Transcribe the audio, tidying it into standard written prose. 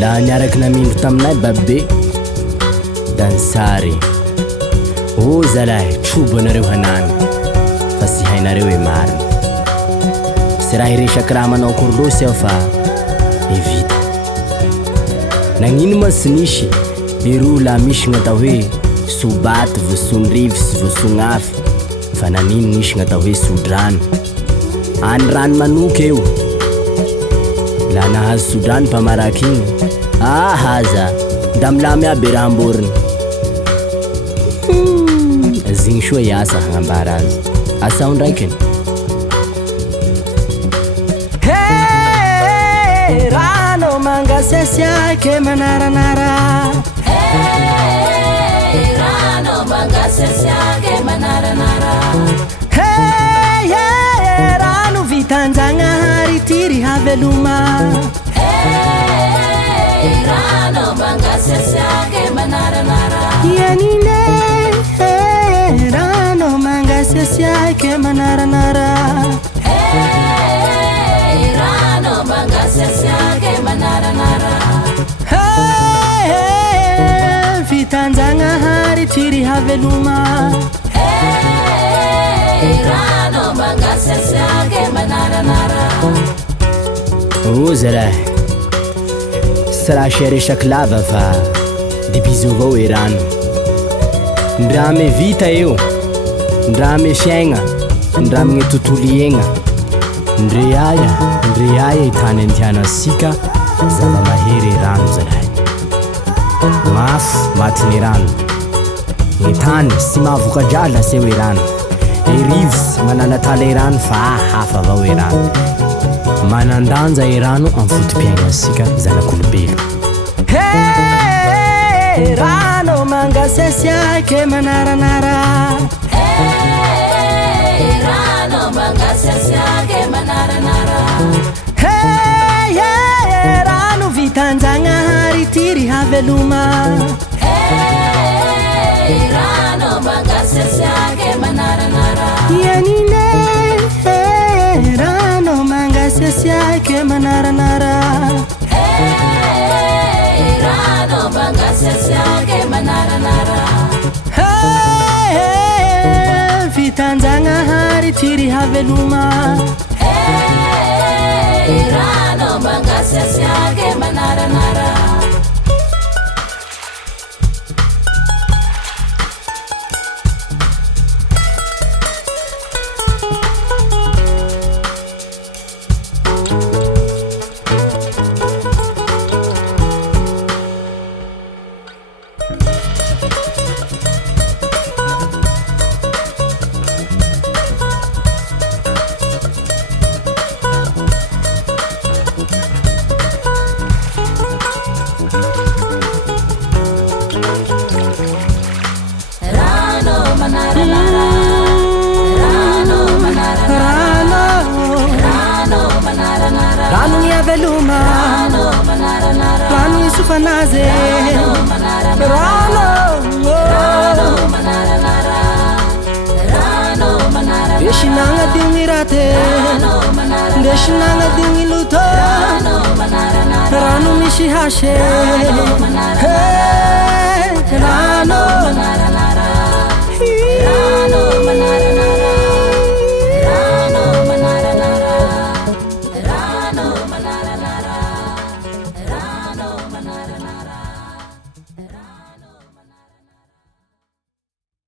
La niaraky namindro taminay babe dansary. O zalahy trobo anareo hanany fa sy hainareo e mariny. Sy raha iresaky raha manao akory losy aho fa evita. Nagnino ma sy nisy ero la misy gn'atao hoe sobaty vo sonrivo sy vo sognafy fa nanino nisy gn'atao hoe sodrano. Any rano manoky eo la nahazo sodrano mpamaraky igny. Haza da milamy aby raha amboriny. Zigny soa iasa hagnambara azy. Asa ondraikiny. Hey, rano mangasesiake manaranara. Hey, rano mangasesiake manaranara. Hey, hey, rano vitanjagnahary tiry haveloma. Rano mangasesiake manaranara. Yanine rano mangasesiake manaranara. Hey, rano mangasesiake manaranara. Hey, vitanjagnahary tiry haveloma. Hey, rano mangasesiake manaranara. O zalahy sy raha sia resaky lava fa dibizo avao e rano. Ndra ame vita eo, ndra ame fiaigna, ndra ame tontolo iegna. Ndre aya itany andianasika zava-mahery e rano zalahy. Mafy matiny rano. Ny tany sy mahavoka-drala se hoe rano. E rivotsy mananatala e rano fa hafa avao e rano. Manandanja e rano am fotom-piainasika zanak'olombelo. Hey, rano mangasesiake manaranara. Hey, rano mangasesiake manaranara. Hey, hey, rano vitanjagnahary tiry haveloma. Hey, rano mangasesiake manaranara. Yanine rano mangasesiake manaranara. Hey, rano mangasesiake manaranara. Hey, vitanjagnahary tiry haveloma. Hey, rano mangasesiake manaranara. Rano ni aveluma, rano ni sufanaze. Deshinanga dingi rate, deshinanga dingi luto. Rano mishi hashe, hey,